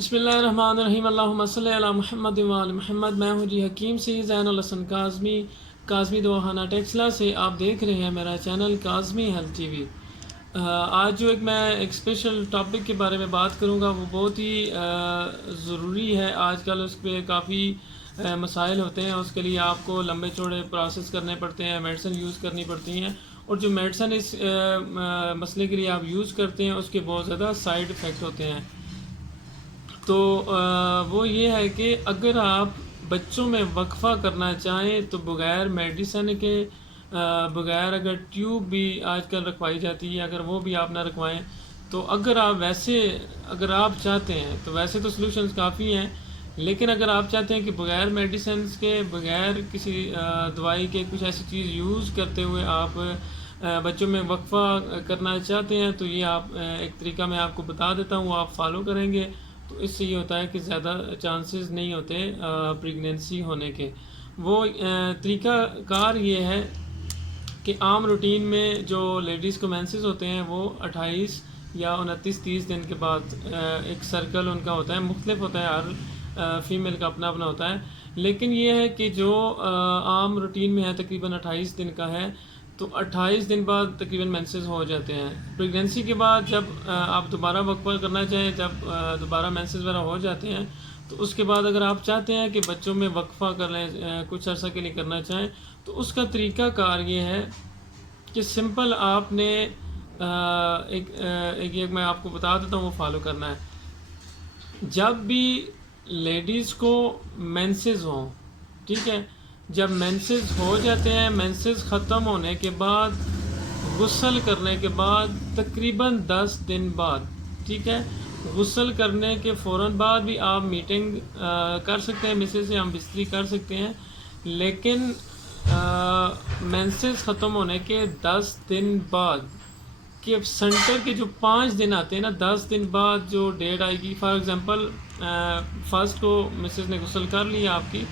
بسم اللہ الرحمن الرحیم، اللہم صلی علی محمد و آل محمد۔ میں ہوں جی حکیم سی زین الحسن کاظمی دواخانہ ٹیکسلا سے۔ آپ دیکھ رہے ہیں میرا channel Kazmi health T V. آج جو میں ایک اسپیشل ٹاپک کے بارے میں بات کروں گا وہ بہت ہی ضروری ہے۔ آج کل اس پہ کافی مسائل ہوتے ہیں، اس کے لیے آپ کو لمبے چوڑے پروسیس کرنے پڑتے ہیں، میڈیسن یوز کرنی پڑتی ہیں، اور جو میڈیسن اس مسئلے کے لیے آپ یوز کرتے ہیں اس کے بہت زیادہ سائیڈ ایفیکٹ ہوتے ہیں۔ تو وہ یہ ہے کہ اگر آپ بچوں میں وقفہ کرنا چاہیں تو بغیر میڈیسن کے، بغیر اگر ٹیوب بھی آج کل رکھوائی جاتی ہے، اگر وہ بھی آپ نہ رکھوائیں تو اگر آپ چاہتے ہیں تو ویسے تو سلوشنز کافی ہیں، لیکن اگر آپ چاہتے ہیں کہ بغیر میڈیسنز کے، بغیر کسی دوائی کے، کچھ ایسی چیز یوز کرتے ہوئے آپ بچوں میں وقفہ کرنا چاہتے ہیں تو یہ آپ ایک طریقہ میں آپ کو بتا دیتا ہوں، وہ آپ فالو کریں گے تو اس سے یہ ہوتا ہے کہ زیادہ چانسز نہیں ہوتے پریگنینسی ہونے کے۔ وہ طریقہ کار یہ ہے کہ عام روٹین میں جو لیڈیز کو مینسز ہوتے ہیں وہ 28 یا 29-30 دن کے بعد ایک سرکل ان کا ہوتا ہے، مختلف ہوتا ہے، ہر فیمیل کا اپنا اپنا ہوتا ہے، لیکن یہ ہے کہ جو عام روٹین میں ہے تقریباً 28 دن کا ہے، تو 28 دن بعد تقریباً مینسز ہو جاتے ہیں۔ پریگنینسی کے بعد جب آپ دوبارہ وقفہ کرنا چاہیں، جب دوبارہ مینسز وغیرہ ہو جاتے ہیں تو اس کے بعد اگر آپ چاہتے ہیں کہ بچوں میں وقفہ کر لیں، کچھ عرصہ کے لیے کرنا چاہیں، تو اس کا طریقہ کار یہ ہے کہ سمپل آپ نے ایک میں آپ کو بتا دیتا ہوں، وہ فالو کرنا ہے۔ جب بھی لیڈیز کو مینسز ہوں، ٹھیک ہے، جب مینسز ہو جاتے ہیں، مینسز ختم ہونے کے بعد، غسل کرنے کے بعد تقریباً 10 دن بعد، ٹھیک ہے، غسل کرنے کے فوراً بعد بھی آپ میٹنگ کر سکتے ہیں، مسز سے ہم بستری کر سکتے ہیں، لیکن مینسز ختم ہونے کے 10 دن بعد کہ سنٹر کے جو 5 دن آتے ہیں نا، 10 دن بعد جو ڈیٹ آئے گی، فار ایگزامپل فرسٹ کو مسز نے غسل کر لیا آپ کی،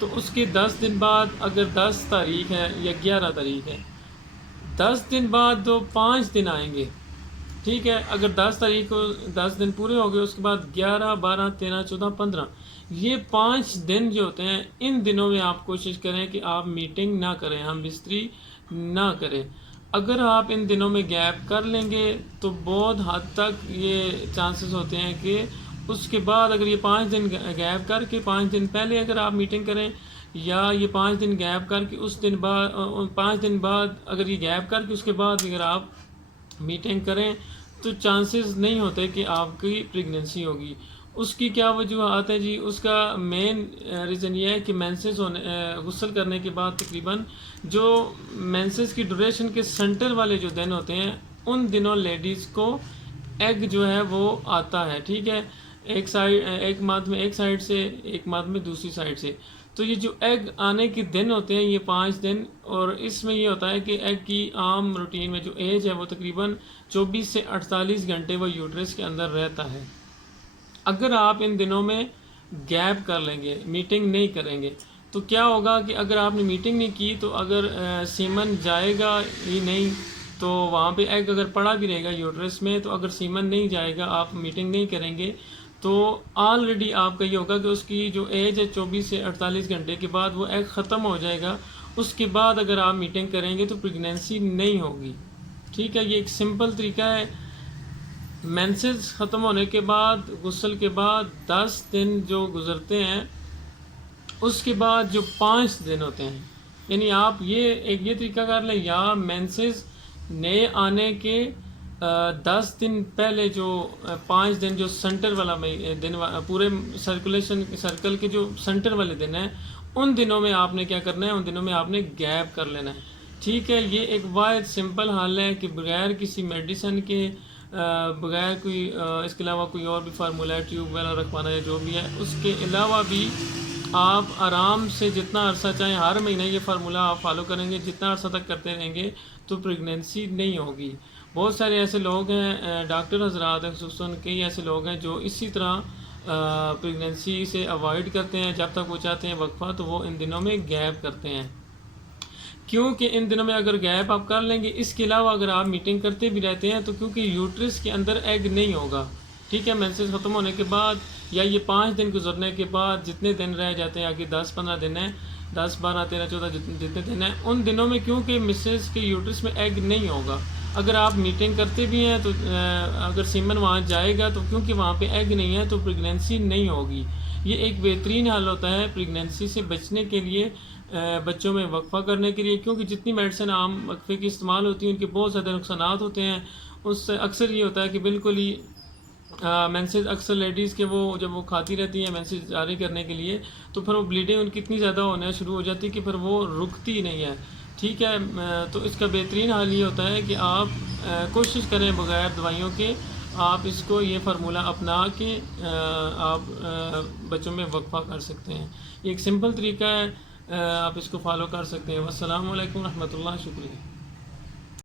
تو اس کے 10 دن بعد اگر 10 تاریخ ہے یا 11 تاریخ ہے، 10 دن بعد تو 5 دن آئیں گے، ٹھیک ہے، اگر 10 تاریخ کو 10 دن پورے ہو گئے، اس کے بعد 11 12 13 14 15، یہ 5 دن جو ہوتے ہیں، ان دنوں میں آپ کوشش کریں کہ آپ میٹنگ نہ کریں، ہم بستری نہ کریں۔ اگر آپ ان دنوں میں گیپ کر لیں گے تو بہت حد تک یہ چانسز ہوتے ہیں کہ اس کے بعد اگر یہ 5 دن گیپ کر کے 5 دن پہلے اگر آپ میٹنگ کریں، یا یہ 5 دن گیپ کر کے اس دن بعد 5 دن بعد اگر یہ گیپ کر کے اس کے بعد اگر آپ میٹنگ کریں تو چانسز نہیں ہوتے کہ آپ کی پریگنینسی ہوگی۔ اس کی کیا وجوہات ہے جی؟ اس کا مین ریزن یہ ہے کہ مینسز غسل کرنے کے بعد تقریباً جو مینسز کی ڈوریشن کے سنٹر والے جو دن ہوتے ہیں، ان دنوں لیڈیز کو ایگ جو ہے وہ آتا ہے، ٹھیک ہے، ایک ماتھ میں ایک سائڈ سے، ایک ماتھ میں دوسری سائڈ سے، تو یہ جو ایگ آنے کے دن ہوتے ہیں یہ 5 دن، اور اس میں یہ ہوتا ہے کہ ایگ کی عام روٹین میں جو ایج ہے وہ تقریباً 24 سے 48 گھنٹے وہ یوٹرس کے اندر رہتا ہے۔ اگر آپ ان دنوں میں گیپ کر لیں گے، میٹنگ نہیں کریں گے، تو کیا ہوگا کہ اگر آپ نے میٹنگ نہیں کی تو اگر سیمن جائے گا ہی نہیں، تو وہاں پہ ایگ اگر پڑا بھی رہے گا یوٹرس میں، تو اگر سیمن نہیں جائے گا، آپ میٹنگ نہیں کریں گے، تو آلریڈی آپ کا یہ ہوگا کہ اس کی جو ایج ہے 24 سے 48 گھنٹے کے بعد وہ ایگ ختم ہو جائے گا۔ اس کے بعد اگر آپ میٹنگ کریں گے تو پریگنینسی نہیں ہوگی، ٹھیک ہے۔ یہ ایک سمپل طریقہ ہے۔ مینسز ختم ہونے کے بعد، غسل کے بعد 10 دن جو گزرتے ہیں، اس کے بعد جو 5 دن ہوتے ہیں، یعنی آپ یہ طریقہ کر لیں، یا مینسز نئے آنے کے 10 دن پہلے جو 5 دن جو سنٹر والا دن، پورے سرکل کے جو سنٹر والے دن ہیں، ان دنوں میں آپ نے کیا کرنا ہے، ان دنوں میں آپ نے گیپ کر لینا ہے، ٹھیک ہے۔ یہ ایک واحد سمپل حل ہے کہ بغیر کسی میڈیسن کے، بغیر کوئی اس کے علاوہ کوئی اور بھی فارمولا ہے، ٹیوب وغیرہ رکھوانا ہے جو بھی ہے، اس کے علاوہ بھی آپ آرام سے جتنا عرصہ چاہیں، ہر مہینے یہ فارمولا آپ فالو کریں گے، جتنا عرصہ تک کرتے رہیں گے تو پریگنینسی نہیں ہوگی۔ بہت سارے ایسے لوگ ہیں، ڈاکٹر حضرات ہیں خصوصاً، کئی ایسے لوگ ہیں جو اسی طرح پریگنینسی سے اوائڈ کرتے ہیں، جب تک وہ چاہتے ہیں وقفہ تو وہ ان دنوں میں گیپ کرتے ہیں، کیونکہ ان دنوں میں اگر گیپ آپ کر لیں گے، اس کے علاوہ اگر آپ میٹنگ کرتے بھی رہتے ہیں تو کیونکہ یوٹرس کے اندر ایگ نہیں ہوگا، ٹھیک ہے، مینسز ختم ہونے کے بعد یا یہ 5 دن گزرنے کے بعد جتنے دن رہ جاتے ہیں، آگے 10-15 دن ہیں، 10 12 13 14 جتنے دن ہیں، ان دنوں میں کیونکہ مسز کے یوٹرس میں ایگ نہیں ہوگا، اگر آپ میٹنگ کرتے بھی ہیں تو اگر سیمن وہاں جائے گا تو کیونکہ وہاں پہ ایگ نہیں ہے تو پریگنینسی نہیں ہوگی۔ یہ ایک بہترین حل ہوتا ہے پریگنینسی سے بچنے کے لیے، بچوں میں وقفہ کرنے کے لیے، کیونکہ جتنی میڈیسن عام وقفے کی استعمال ہوتی ہیں ان کے بہت زیادہ نقصانات ہوتے ہیں۔ اس سے اکثر یہ ہوتا ہے کہ بالکل ہی مینسز اکثر لیڈیز کے وہ جب وہ کھاتی رہتی ہیں مینسز جاری کرنے کے لیے تو پھر وہ بلیڈنگ ان کی اتنی زیادہ ہونا شروع ہو جاتی ہے کہ پھر وہ رکتی ہی نہیں ہے۔ ٹھیک ہے، تو اس کا بہترین حل یہ ہوتا ہے کہ آپ کوشش کریں بغیر دوائیوں کے آپ اس کو یہ فارمولہ اپنا کے آپ بچوں میں وقفہ کر سکتے ہیں۔ یہ ایک سمپل طریقہ ہے، آپ اس کو فالو کر سکتے ہیں۔ والسلام علیکم ورحمۃ اللہ، شکریہ۔